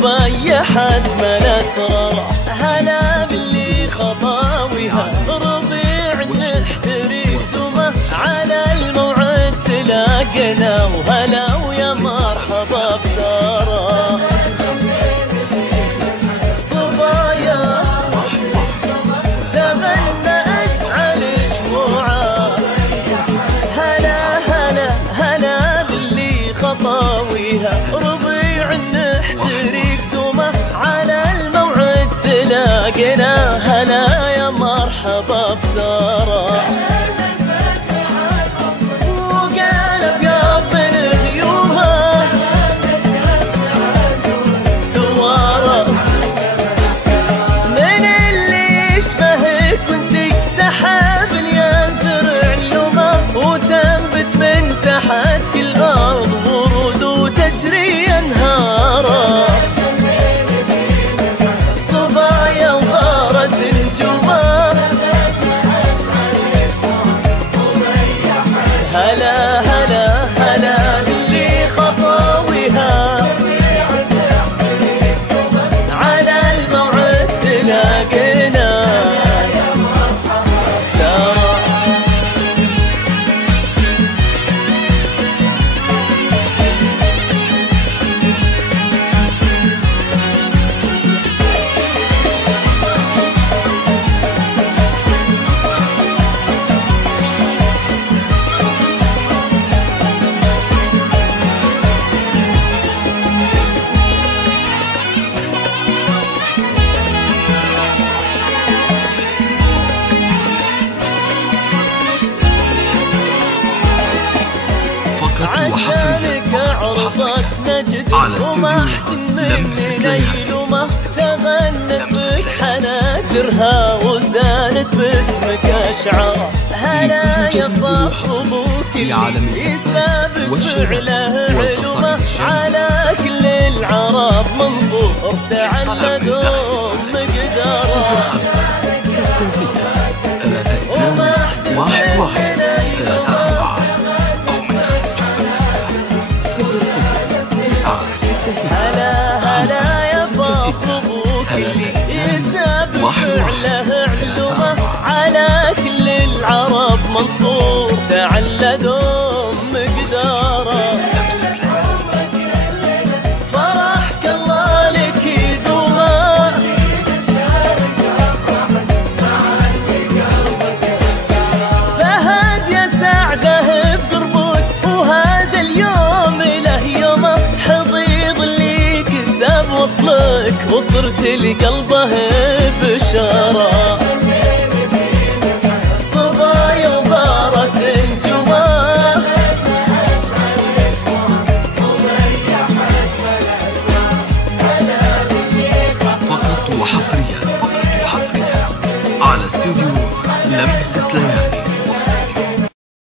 وبيح أجمل أسرار. هلا باللي خطاويها ربيع نحتري قدومه على الموعد تلاقنا. وهلا ويا مرحبا بسارة صبايا تغنى أشعل شموعه. هلا هلا هلا باللي خطاويها ربيع نحتري قدومه على الموعد تلاقنا. هلا يا مرحبا بسارة وقلب يا ابن غيومه توارى من اللي يشبهك وانتك سحاب ينثر علومه. وتنبت من تحت كل ارض ورود وتجري انهاره. صبايا وغارت نجومه. هلا هلا هلا باللي خطاويها على الموعد تلاقينا. سارة عشانك عرضت نجد ومحد من ليلومه. تغنت بك حناجرها وزانت باسمك أشعار. هلا يا فخر ابوك اللي يسابق فعله علومه على كل العرب منصور تعلقوا مقداره. 6 هلا هلا يا فخر ابوك اللي يسابق فعله علومه على كل العرب منصور تعلقوا مقداره. فرحك الله لك يدومه فهد يا سعده بقربك. وهذا اليوم له يومه حضيض اللي كسب وصلك وصرت لقلبه بشاره. صبايا وغارت نجومه فقط وحصريا على استوديو لمسة ليالي.